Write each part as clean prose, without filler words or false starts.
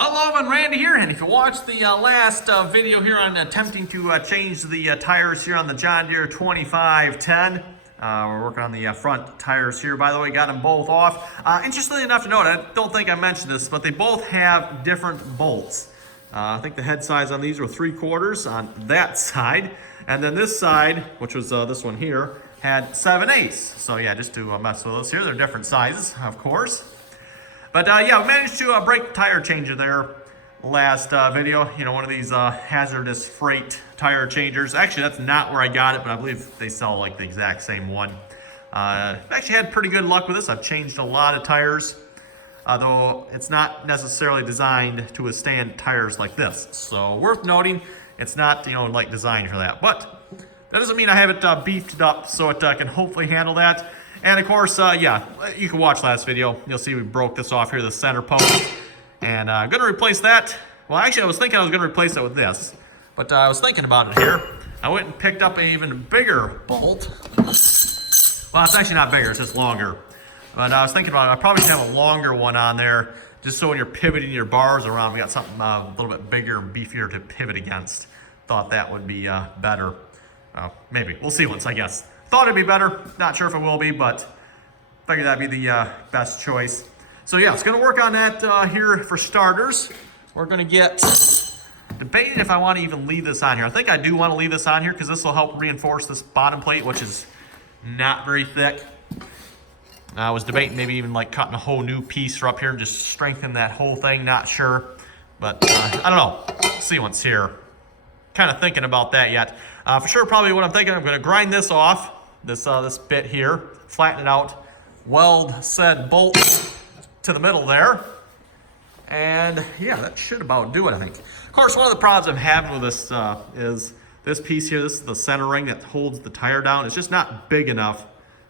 Hello, I'm Randy here, and if you watched the last video here on attempting to change the tires here on the John Deere 2510, we're working on the front tires here. By the way, got them both off. Interestingly enough to note, I don't think I mentioned this, but they both have different bolts. I think the head size on these were 3/4 on that side, and then this side, which was this one here, had 7/8. So yeah, just to mess with those here, they're different sizes, of course. But yeah, we managed to break the tire changer there last video. You know, one of these hazardous freight tire changers. Actually, that's not where I got it, but I believe they sell like the exact same one. Actually had pretty good luck with this. I've changed a lot of tires, though it's not necessarily designed to withstand tires like this. So worth noting, it's not, you know, like designed for that. But that doesn't mean I have it beefed up so it can hopefully handle that. And of course, yeah, you can watch last video. You'll see we broke this off here, the center post. And I'm going to replace that. Well, actually, I was thinking I was going to replace it with this. But I was thinking about it here. I went and picked up an even bigger bolt. Well, it's actually not bigger, it's just longer. But I was thinking about it. I probably should have a longer one on there, just so when you're pivoting your bars around, we got something a little bit bigger and beefier to pivot against. Thought that would be better. Maybe. We'll see once, I guess. Thought it'd be better. Not sure if it will be, but figured that'd be the best choice. So yeah, it's going to work on that here for starters. We're going to get debating if I want to even leave this on here. I think I do want to leave this on here because this will help reinforce this bottom plate, which is not very thick. I was debating maybe even like cutting a whole new piece for up here and just strengthen that whole thing. Not sure, but I don't know. We'll see what's here. Kind of thinking about that yet. For sure, probably what I'm thinking, I'm going to grind this off, this bit here, flatten it out, weld said bolt to the middle there, and yeah, that should about do it, I think. Of course, one of the problems I'm having with this is this piece here. This is the center ring that holds the tire down. It's just not big enough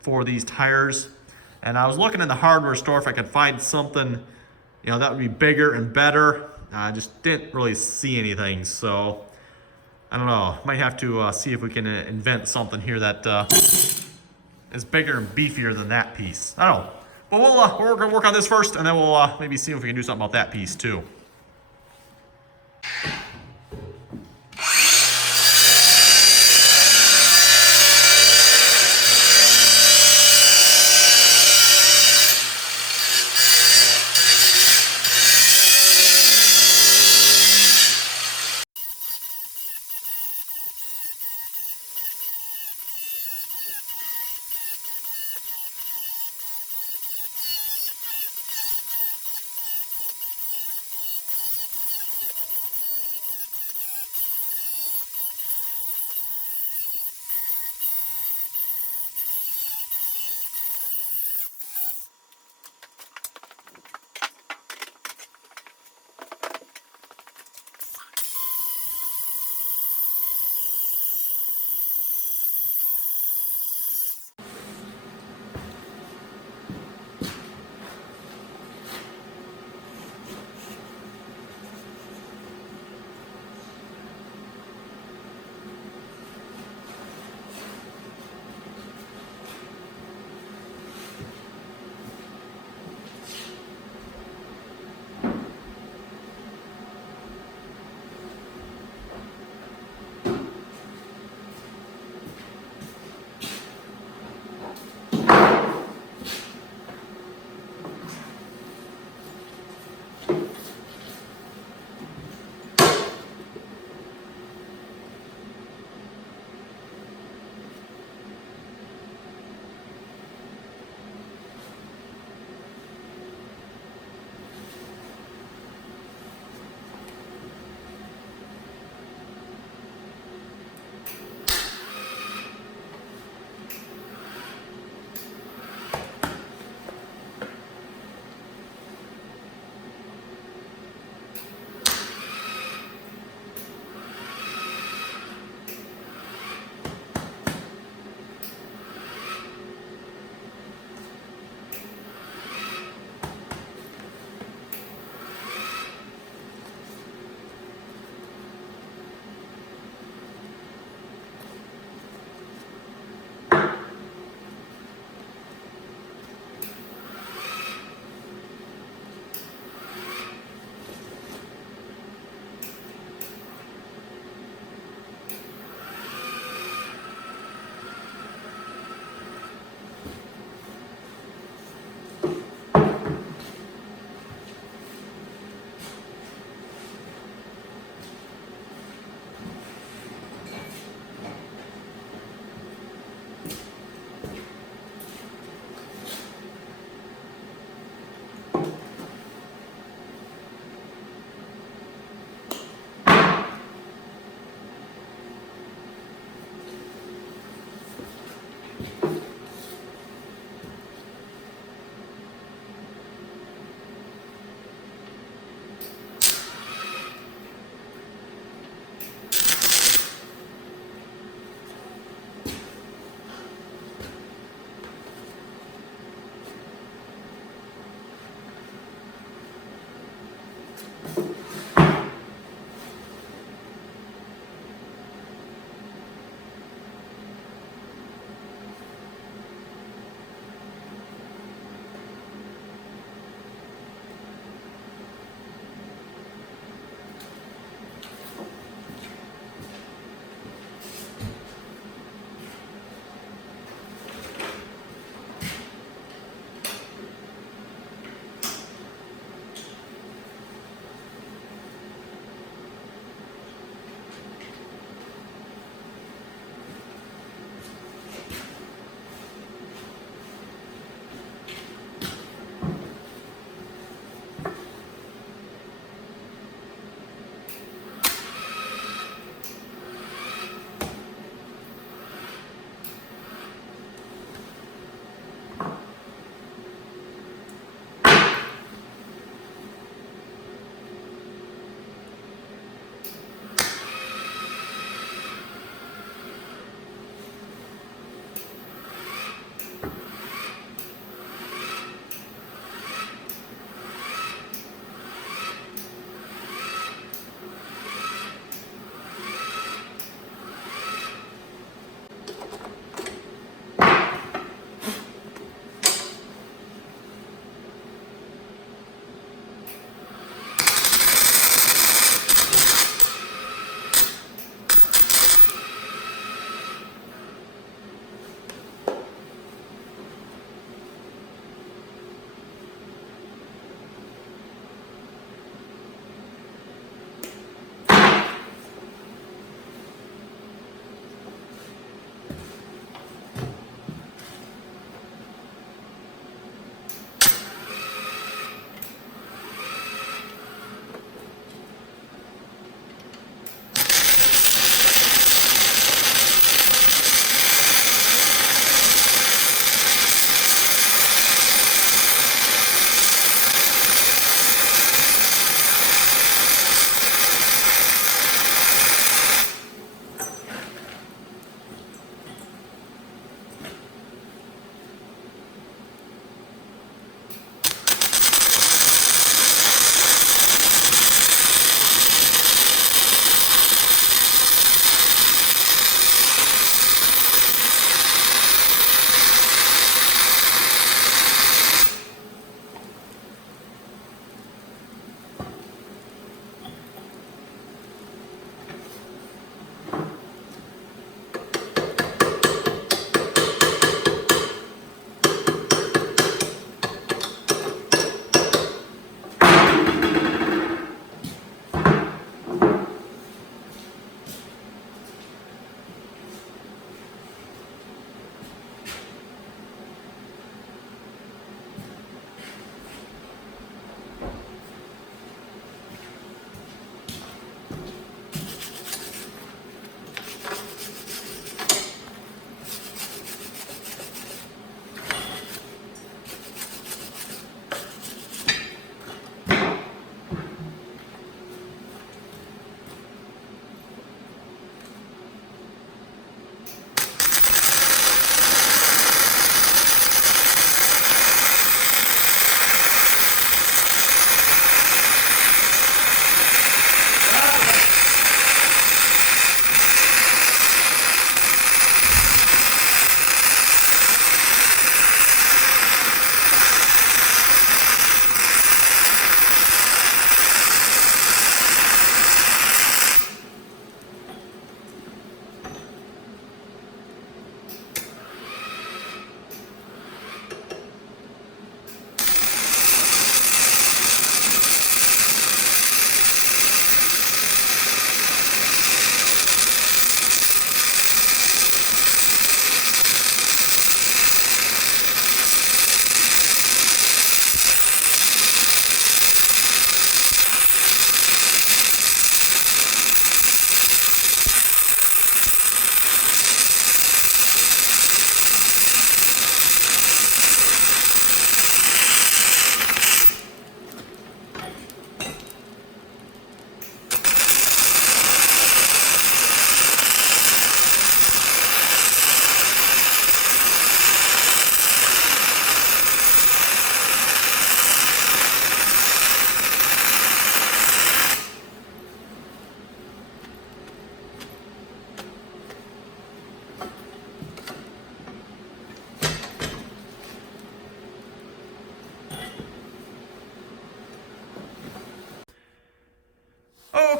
for these tires, and I was looking in the hardware store if I could find something, you know, that would be bigger and better. I just didn't really see anything, so I don't know. Might have to see if we can invent something here that is bigger and beefier than that piece. I don't know. But we're going to work on this first, and then we'll maybe see if we can do something about that piece too.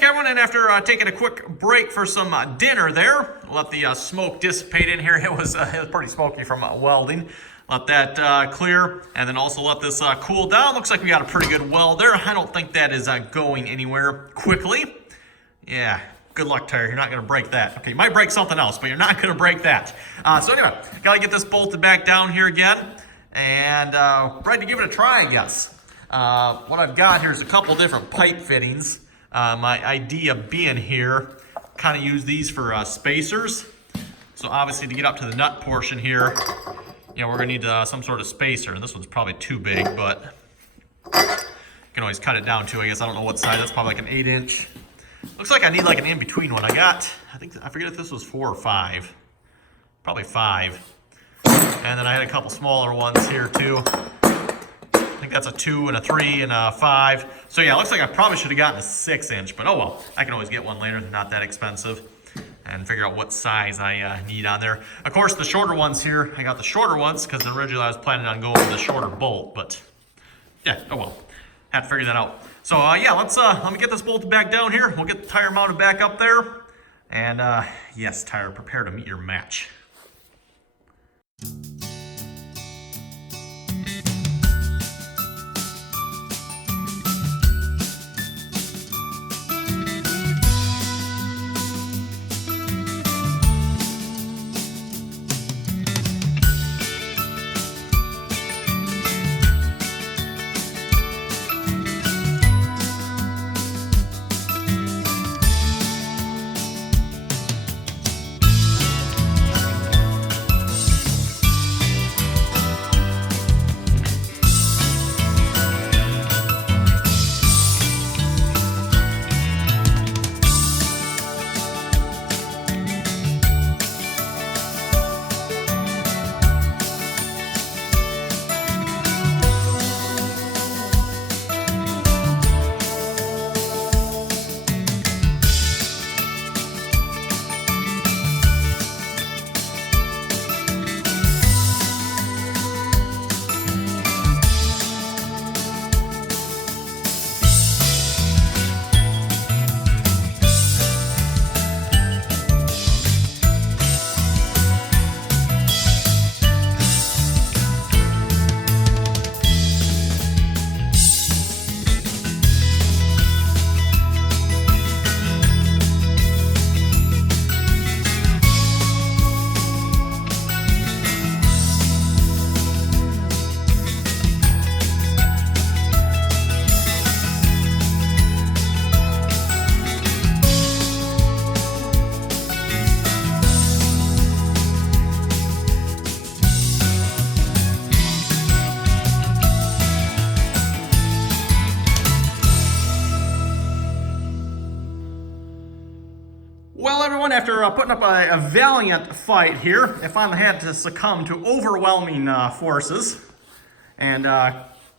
look, everyone, and after taking a quick break for some dinner there, let the smoke dissipate in here. It was pretty smoky from welding. Let that clear, and then also let this cool down. Looks like we got a pretty good weld there. I don't think that is going anywhere quickly. Yeah, good luck, tire. You're not going to break that. Okay, you might break something else, but you're not going to break that. So anyway, got to get this bolted back down here again, and ready to give it a try, I guess. What I've got here is a couple different pipe fittings. My idea being here, kind of use these for spacers. So obviously to get up to the nut portion here, we're gonna need some sort of spacer. This one's probably too big, but you can always cut it down too, I guess. I don't know what size. That's probably like an 8-inch. Looks like I need like an in-between one. I forget if this was 4 or 5. Probably 5. And then I had a couple smaller ones here too. I think that's a 2 and a 3 and a 5. So yeah, it looks like I probably should have gotten a 6-inch, but oh well. I can always get one later, not that expensive. And figure out what size I need on there. Of course, the shorter ones here, I got the shorter ones because originally I was planning on going with the shorter bolt, but yeah, oh well. Had to figure that out. So yeah, let me get this bolted back down here. We'll get the tire mounted back up there. And yes, tire, prepare to meet your match. Well, everyone, after putting up a valiant fight here, I finally had to succumb to overwhelming forces, and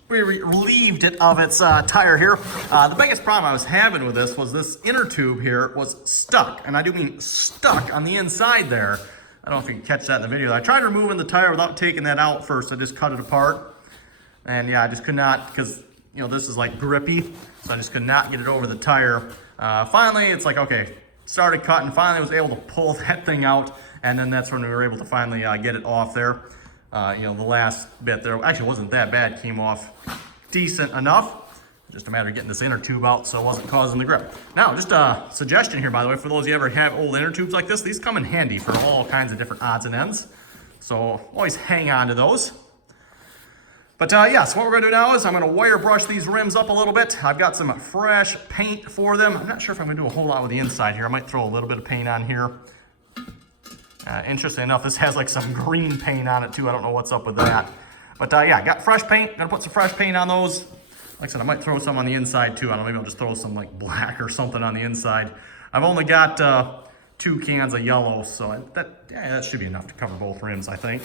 we relieved it of its tire here. The biggest problem I was having with this was this inner tube here was stuck, and I do mean stuck on the inside there. I don't know if you can catch that in the video. I tried removing the tire without taking that out first. I just cut it apart, and yeah, I just could not, because this is like grippy, so I just could not get it over the tire. Finally, it's like, okay, started cutting, finally was able to pull that thing out, and then that's when we were able to finally get it off there. The last bit there actually wasn't that bad, came off decent enough. Just a matter of getting this inner tube out so it wasn't causing the grip. Now, just a suggestion here, by the way, for those of you ever have old inner tubes like this, these come in handy for all kinds of different odds and ends. So always hang on to those. But yeah, so what we're gonna do now is I'm gonna wire brush these rims up a little bit. I've got some fresh paint for them. I'm not sure if I'm gonna do a whole lot with the inside here. I might throw a little bit of paint on here. Interesting enough, this has like some green paint on it too. I don't know what's up with that. But yeah, got fresh paint. Gonna put some fresh paint on those. Like I said, I might throw some on the inside too. I don't know, maybe I'll just throw some like black or something on the inside. I've only got 2 cans of yellow, so that should be enough to cover both rims, I think.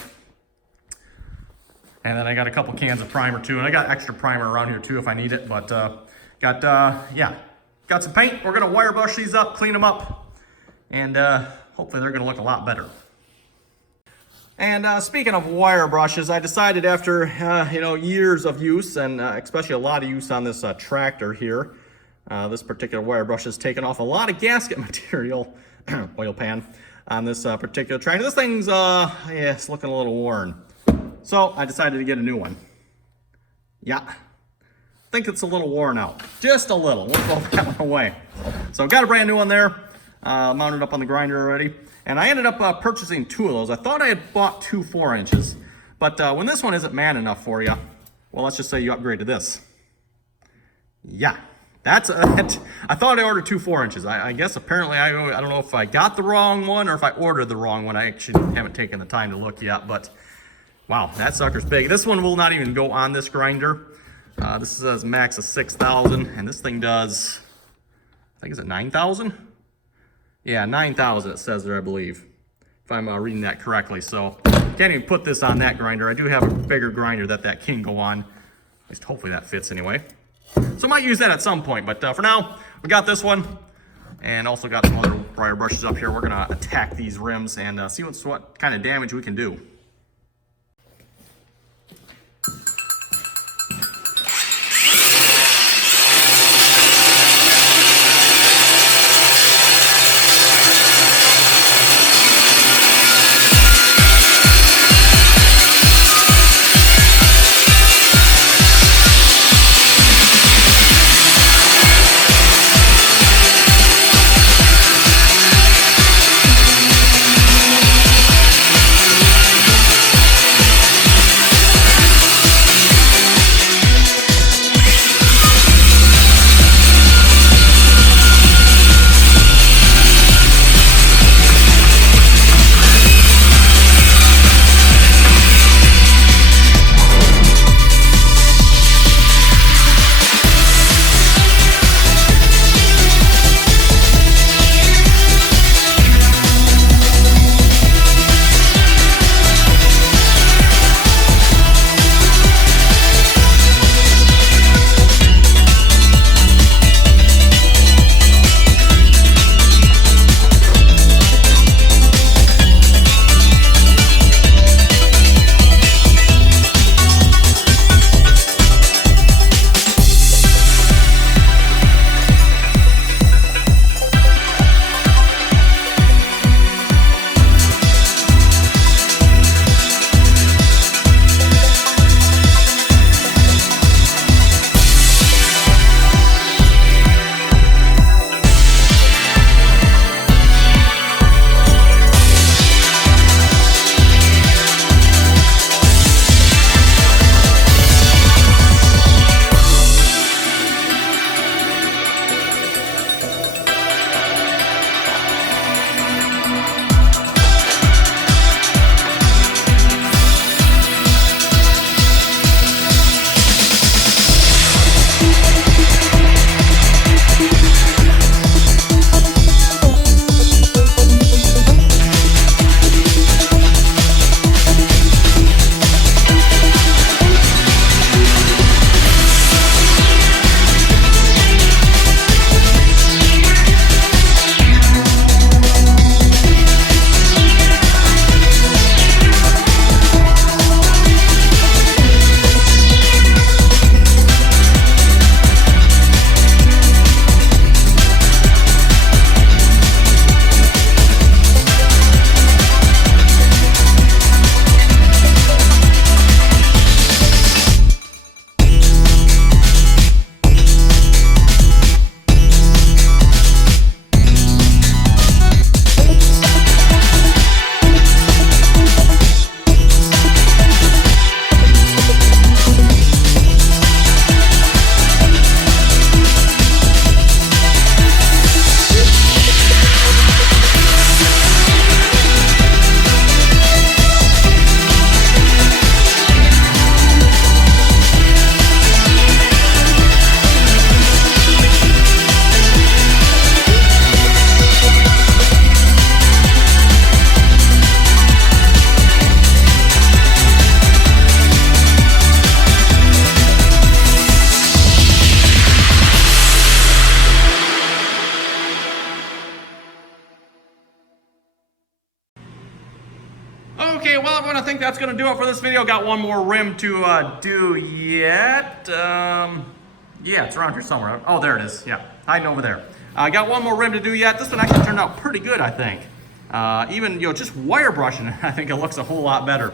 And then I got a couple cans of primer too, and I got extra primer around here too if I need it. But got some paint. We're gonna wire brush these up, clean them up, and hopefully they're gonna look a lot better. And speaking of wire brushes, I decided after years of use, and especially a lot of use on this tractor here, This particular wire brush has taken off a lot of gasket material, oil pan, on this particular tractor. This thing's, yeah, it's looking a little worn. So I decided to get a new one. Yeah, I think it's a little worn out. Just a little. We'll throw that one away. So I've got a brand new one there, mounted up on the grinder already. And I ended up purchasing 2 of those. I thought I had bought 2 4-inches. But when this one isn't man enough for you, well, let's just say you upgrade to this. Yeah, that's I thought I ordered 2 4-inches. I guess apparently I don't know if I got the wrong one or if I ordered the wrong one. I actually haven't taken the time to look yet, but wow, that sucker's big. This one will not even go on this grinder. This says max of 6,000, and this thing does, I think, is it 9,000? Yeah, 9,000 it says there, I believe, if I'm reading that correctly. So can't even put this on that grinder. I do have a bigger grinder that can go on. At least hopefully that fits anyway. So I might use that at some point, but for now, we got this one, and also got some other wire brushes up here. We're gonna attack these rims and see what kind of damage we can do. Okay, well, everyone, I think that's going to do it for this video. Got one more rim to do yet. Yeah, it's around here somewhere. Oh, there it is. Yeah, hiding over there. I got one more rim to do yet. This one actually turned out pretty good, I think. Even, just wire brushing, I think it looks a whole lot better.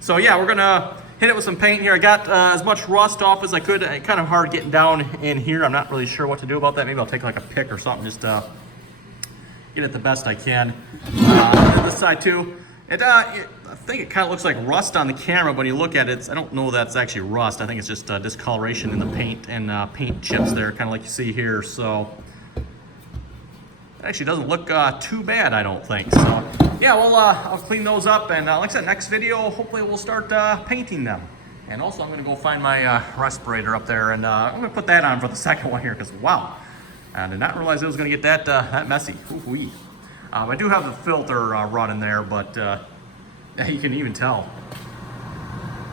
So yeah, we're gonna hit it with some paint here. I got as much rust off as I could. Kind of hard getting down in here. I'm not really sure what to do about that. Maybe I'll take like a pick or something, just get it the best I can. And this side too. I think it kind of looks like rust on the camera, but when you look at it, I don't know that's actually rust. I think it's just discoloration in the paint and paint chips there, kind of like you see here. So it actually doesn't look too bad, I don't think. So yeah, well, I'll clean those up, and like I said, next video, hopefully we'll start painting them. And also, I'm gonna go find my respirator up there, and I'm gonna put that on for the second one here, because wow, I did not realize it was gonna get that messy. Ooh-wee. I do have the filter running there, but you can even tell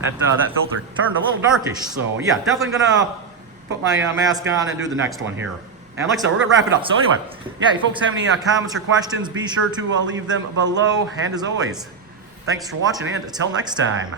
that filter turned a little darkish. So yeah, definitely gonna put my mask on and do the next one here. And like I said, we're gonna wrap it up. So anyway, yeah, if you folks have any comments or questions, be sure to leave them below. And as always, thanks for watching, and until next time.